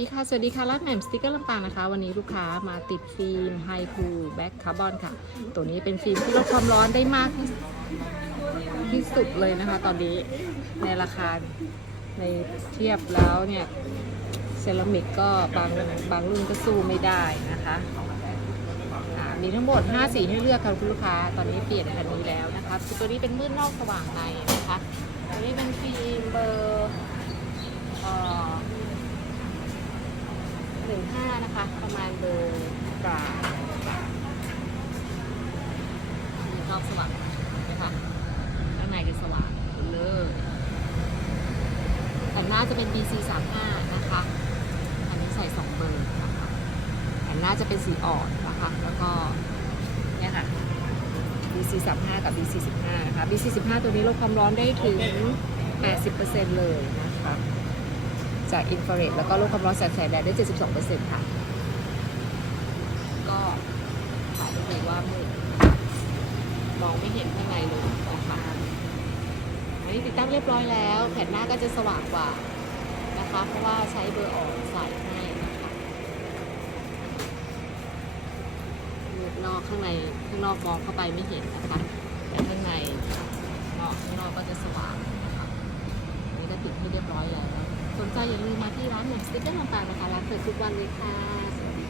สวัสดีค่ะ สวัสดีค่ะร้านแหม่มสติกเกอร์ลำปางนะคะ วันนี้ลูกค้ามาติดฟิล์มไฮคูแบ็คคาร์บอนค่ะ ตัวนี้เป็นฟิล์มที่ลดความร้อนได้มากที่สุดเลยนะคะ ตอนนี้ในราคาในเทียบแล้วเนี่ยเซรามิกก็บางบางรุ่นก็สู้ไม่ได้นะคะมีทั้งหมด 5 สีให้เลือกค่ะคุณลูกค้า ตอนนี้เปลี่ยนคันนี้แล้วนะคะตัวนี้เป็นมืดนอกสว่างในนะคะ ตัวนี้เป็นฟิล์ม 5นะคะ ประมาณเบอร์กลางมีรอบสว่างนะคะข้างในจะสว่างเลยแต่หน้าจะเป็น BC 3 5นะคะ อันนี้ใส่ 2 เบอร์นะคะแต่หน้าจะเป็นสีอ่อนนะคะ แล้วก็เนี่ยค่ะ BC 3 5กับ BC 1 5นะคะ BC 1 5ตัวนี้ลดความร้อนได้ถึง 80%เลยนะคะ จากอินฟราเรดแล้วก็ลดความร้อนแสงแสงแดดได้ 72%ค่ะ ก็ถ่ายได้เลยว่ามืดมองไม่เห็นข้างในเลยนะคะอันนี้ติดตั้งเรียบร้อยแล้ว แผ่นหน้าก็จะสว่างกว่านะคะ เพราะว่าใช้เบอร์อ่อนใส่ให้นะคะมืดนอกข้างในข้างนอกมองเข้าไปไม่เห็นนะคะแต่ข้างในนอกข้างนอกก็จะสว่างนะคะอันนี้ก็ติดให้เรียบร้ อย่าลืมมาที่ร้านหมือนสติ๊กเกอร์ลำปางนะคะร้านเปิดทุกวันเลยค่ะ